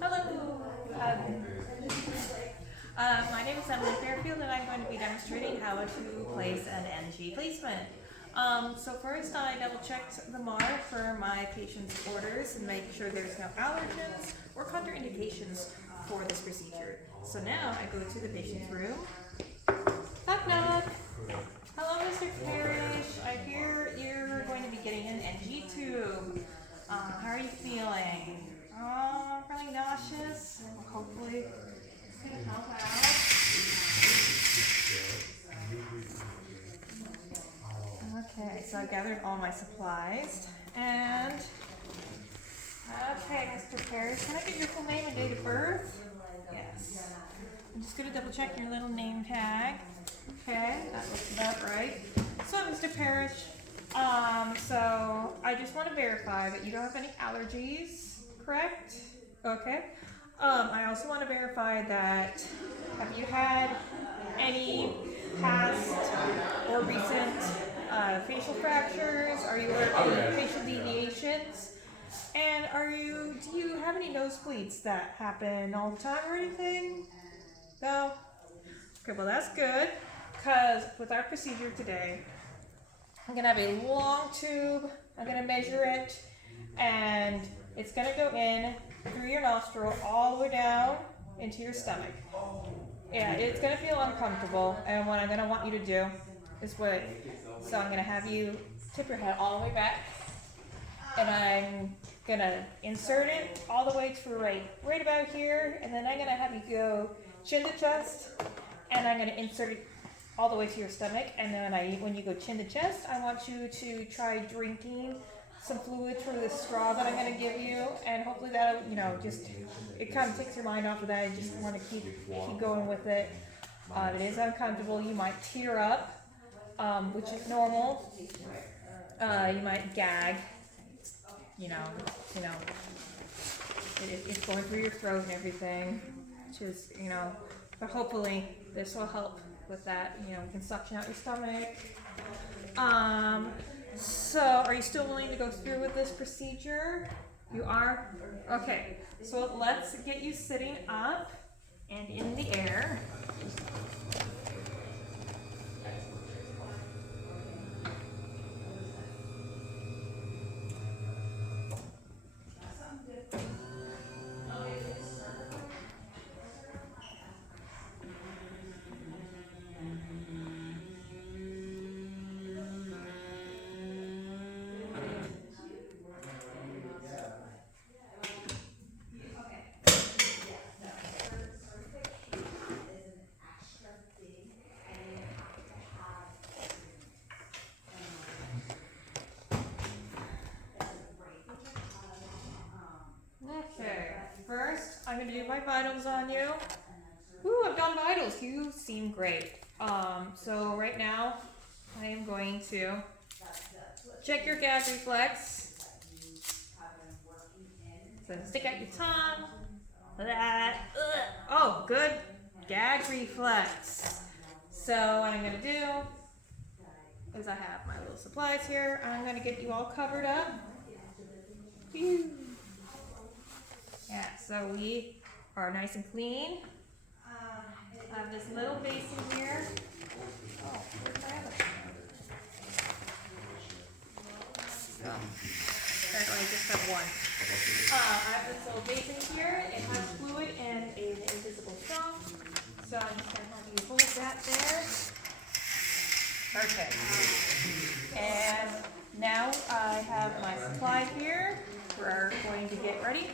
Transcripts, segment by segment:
Hello. My name is Emily Fairfield, and I'm going to be demonstrating how to place an NG placement. So first, I double checked the MAR for my patient's orders and make sure there's no allergens or contraindications for this procedure. So now I go to the patient's room. Knock knock. Hello, Mr. Parrish. I hear you're going to be getting an NG tube. How are you feeling? Really nauseous. Hopefully, it's gonna help out. Okay, so I gathered all my supplies and okay, Mr. Parrish, can I get your full name and date of birth? Yes. I'm just gonna double check your little name tag. Okay, that looks about right. So, Mr. Parrish, so I just want to verify that you don't have any allergies, correct? Okay. I also want to verify that have you had any past or recent facial fractures? Are you aware of any facial deviations? And do you have any nosebleeds that happen all the time or anything? No? Okay, well that's good, because with our procedure today, I'm gonna have a long tube, I'm gonna measure it, and it's gonna go in through your nostril all the way down into your stomach. Yeah, it's gonna feel uncomfortable, and what I'm gonna want you to do is so I'm gonna have you tip your head all the way back, and I'm gonna insert it all the way to right about here, and then I'm gonna have you go chin to chest, and I'm gonna insert it all the way to your stomach, and then when you go chin to chest, I want you to try drinking some fluid through the straw that I'm going to give you, and hopefully that'll, it kind of takes your mind off of that. You just want to keep going with it. It is uncomfortable. You might tear up, which is normal. You might gag. You know, it's going through your throat and everything, which is, but hopefully this will help with that. We can suction out your stomach. So are you still willing to go through with this procedure? You are? Okay, so let's get you sitting up and in the air. Okay, first I'm going to do my vitals on you. Ooh, I've done vitals. You seem great. So right now I am going to check your gag reflex. So stick out your tongue. That. Oh, good gag reflex. So what I'm going to do is I have my little supplies here. I'm going to get you all covered up. Phew. Yeah, so we are nice and clean. I have this little basin here. Oh, where's my other? Apparently I just have one. I have this little basin here. It has fluid and an invisible straw. So I'm just going to have you hold that there. Perfect. And now I have my supply here. We're going to get ready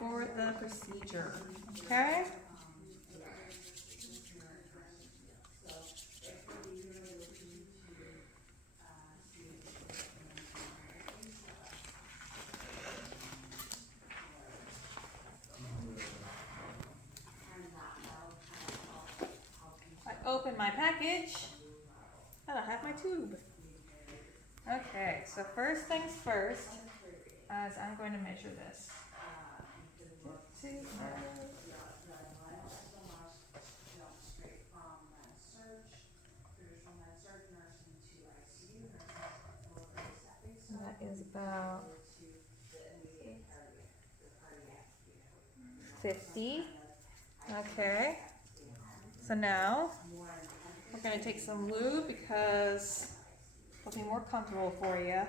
for the procedure. Okay? I open my package and I have my tube. Okay, so first things first, as I'm going to measure this. That is about 50. Okay. So now we're going to take some lube because it'll be more comfortable for you.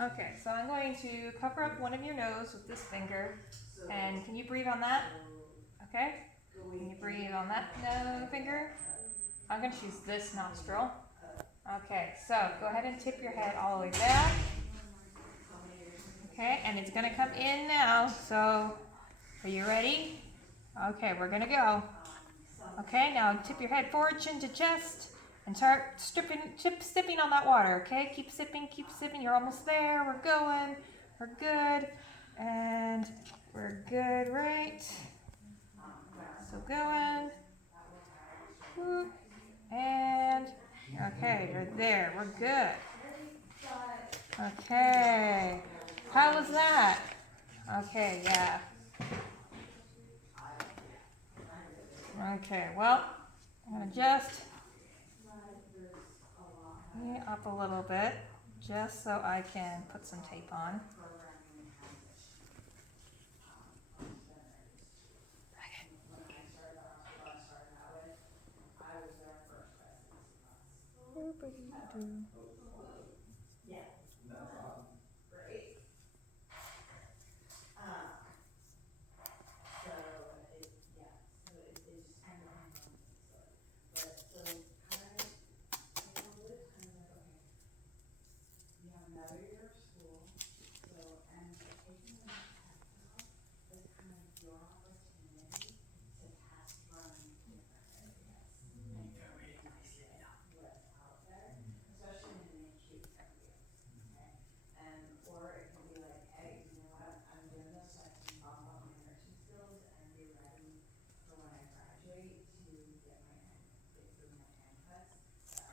Okay, so I'm going to cover up one of your nose with this finger. And can you breathe on that? Okay? Can you breathe on that finger? I'm going to choose this nostril. Okay, so go ahead and tip your head all the way back. Okay, and it's going to come in now. So, are you ready? Okay, we're going to go. Okay, now tip your head forward, chin to chest, and start sipping on that water. Okay, keep sipping, you're almost there. We're going, we're good, and we're good, right? So going, whoop, and okay, you're there, we're good. Okay, how was that? Okay, yeah. Okay, well, I'm gonna just up a little bit, just so I can put some tape on.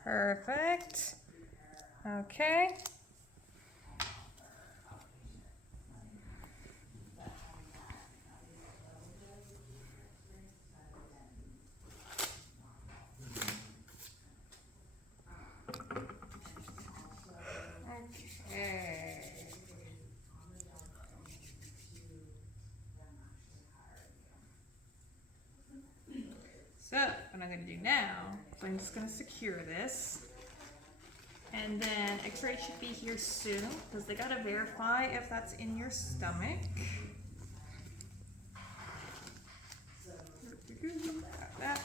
Perfect. Okay. Okay. So, what I'm going to do now is I'm just going to secure this. And then x-ray should be here soon because they got to verify if that's in your stomach. Got that.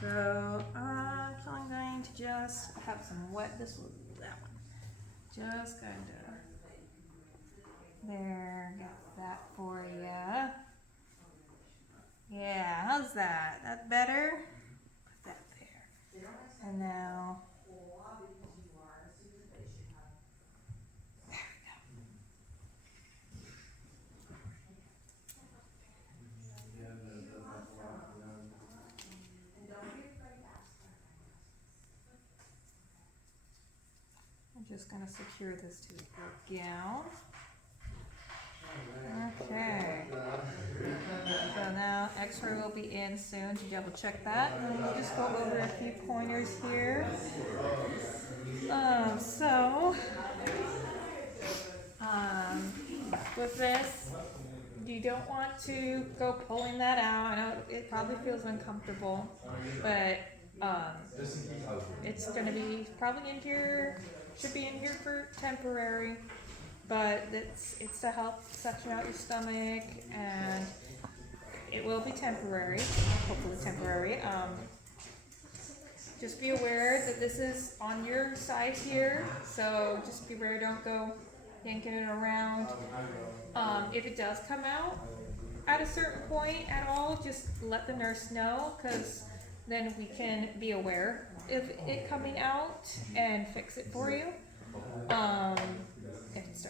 So, I'm going to just have some wet, this will do that one. Just kind of, there, got that for you. Yeah, how's that? That better? Put that there. And now, I'm just going to secure this to your gown. Okay. So now x-ray will be in soon to double check that. And we'll just go over a few pointers here. With this, you don't want to go pulling that out. I know it probably feels uncomfortable, but it's going to be probably in here, should be in here for temporary, but it's to help suction out your stomach, and it will be temporary, hopefully temporary. Just be aware that this is on your side here, so just be aware, don't go yanking it around. If it does come out at a certain point at all, just let the nurse know, because then we can be aware of it coming out and fix it for you. If it's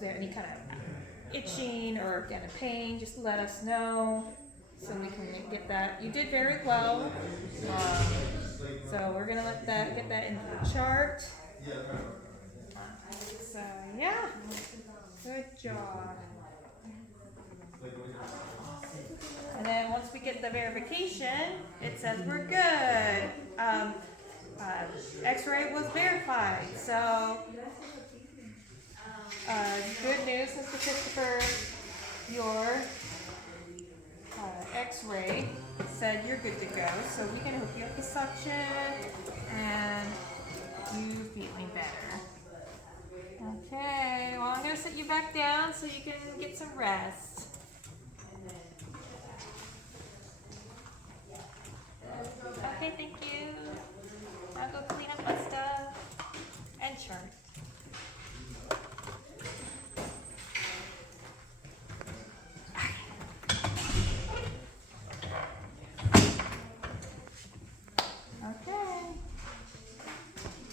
there any kind of itching or kind of pain, just let us know so we can get that. You did very well. So we're gonna get that into the chart. So yeah, good job. And then once we get the verification, it says we're good. X-ray was verified. So, good news, Mr. Christopher. Your X-ray said you're good to go. So we can hook you up with suction and you feeling better. Okay, well I'm gonna sit you back down so you can get some rest. Okay, thank you. I'll go clean up my stuff. And sure.